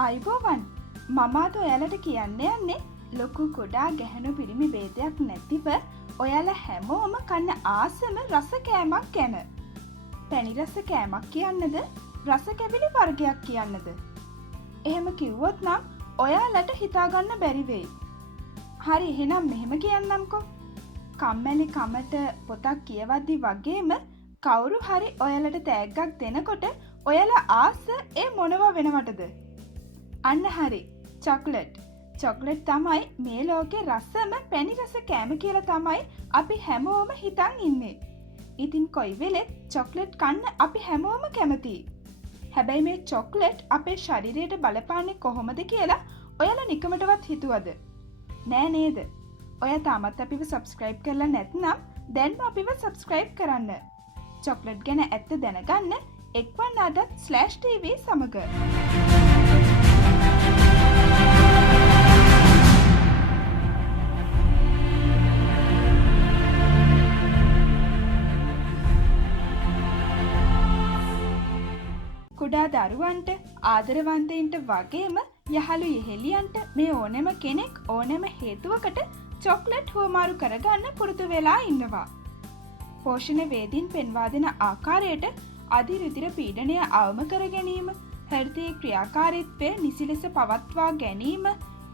අයිබෝවන් මම අද ඔයාලට කියන්න යන්නේ ලොකු කුඩා ගැහැණු පිරිමි ભેදයක් නැතිව ඔයාලා හැමෝම කන්න ආසම රස කෑමක් ගැන. පැණි රස කෑමක් කියන්නද රස කැවිලි වර්ගයක් කියන්නද? එහෙම කිව්වොත් නම් ඔයාලට හිතා ගන්න බැරි වෙයි. හරි එහෙනම් මෙහෙම කියන්නම්කෝ. කම්මැලි කමට පොතක් කියවද්දි වගේම කවුරු හරි ඔයාලට තෑග්ගක් දෙනකොට ඔයාලා ආස ඒ මොනවා වෙනවටද? අන්න හරි චොක්ලට්. චොක්ලට් තමයි මේ ලෝකේ රසම පැණි රස කෑම කියලා තමයි අපි හැමෝම හිතන් ඉන්නේ. ඉතින් කොයි වෙලෙත් චොක්ලට් කන්න අපි හැමෝම කැමතියි. හැබැයි මේ චොක්ලට් අපේ ශරීරයට බලපාන්නේ කොහොමද කියලා ඔයාලා නිකමටවත් හිතුවද? නෑ නේද? ඔයා තාමත් අපිව සබ්ස්ක්‍රයිබ් කරලා නැත්නම් දැන්ම අපිව සබ්ස්ක්‍රයිබ් කරන්න. චොක්ලට් ගැන ඇත්ත දැනගන්න එක්වන්න අදත් /TV සමග. කුඩා දරුවන්ට ආදරවන්තයින්ට වගේම යහළු යෙහෙලියන්ට මේ ඕනෙම කෙනෙක් ඕනෙම හේතුවකට චොක්ලට් හුවමාරු කරගන්න පුරුදු වෙලා ඉන්නවා. පෝෂණ වේදීන් පෙන්වා දෙන ආකාරයට අධිරුධිර පීඩනය අවම කර ගැනීම, හෘදයේ ක්‍රියාකාරීත්වය නිසි ලෙස පවත්වා ගැනීම,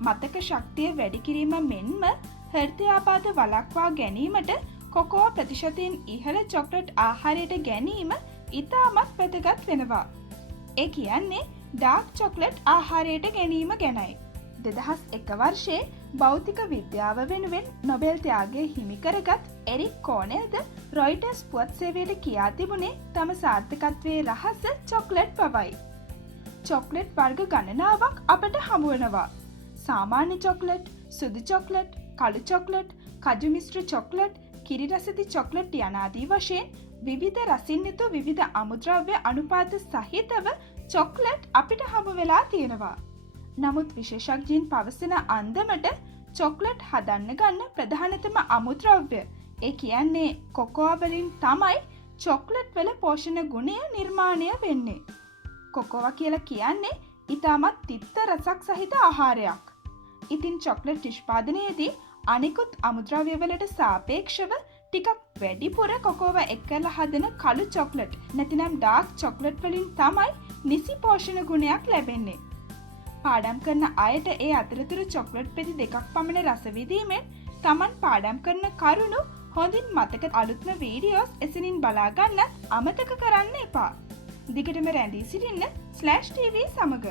මතක ශක්තිය වැඩි කිරීම මෙන්ම හෘදයාබාධ වළක්වා ගැනීමට කොකෝ ප්‍රතිශතයෙන් ඉහළ චොක්ලට් ආහාරයට ගැනීම ඉතාමත් වැදගත් වෙනවා. ඒ කියන්නේ ඩාර්ක් චොක්ලට් ආහාරයට ගැනීම ගැනයි. 2001 වර්ෂයේ භෞතික විද්‍යාව වෙනුවෙන් නොබෙල් ත්‍යාගය හිමි කරගත් එරික් කෝනෙල්ද රොයිටර්ස් පුවත් සේවයට කියා තිබුණේ තම සාර්ථකත්වයේ රහස චොක්ලට් බවයි. චොක්ලට් වර්ග ගණනාවක් අපට හමු වෙනවා. සාමාන්‍ය චොක්ලට්, සුදු චොක්ලට්, කළු චොක්ලට්, කජු මිශ්‍ර චොක්ලට්, කිරි රසති චොක්ලට් යනාදී වශයෙන් විවිධ රසින් යුතු විවිධ අමුද්‍රව්‍ය අනුපාත සහිතව චොක්ලට් අපිට හමු වෙලා තියෙනවා. නමුත් විශේෂඥයින් පවසන අන්දමට චොක්ලට් හදන්න ගන්න ප්‍රධානතම අමුද්‍රව්‍ය ඒ කියන්නේ කොකෝා වලින් තමයි චොක්ලට් වල පෝෂණ ගුණය නිර්මාණය වෙන්නේ. කොකෝවා කියලා කියන්නේ ඊටමත් තිත්ත රසක් සහිත ආහාරයක්. ඉතින් චොක්ලට් නිෂ්පාදනයේදී අනිකුත් අමුද්‍රව්‍ය වලට සාපේක්ෂව ටිකක් වැඩිපුර කොකෝවා එක් කරලා හදන කළු චොක්ලට් නැතිනම් ඩාර්ක් චොක්ලට් වලින් තමයි නිසි පෝෂණ ගුණයක් ලැබෙන්නේ. පාඩම් කරන අයට ඒ අතරතුර චොක්ලට් පෙති දෙකක් පමණ රස විඳීමෙන් Taman පාඩම් කරන කරුණු හොඳින් මතක අලුත්ම වීඩියෝස් එසනින් බලා ගන්නත් අමතක කරන්න එපා. දිගටම රැඳී සිටින්න /TV සමග.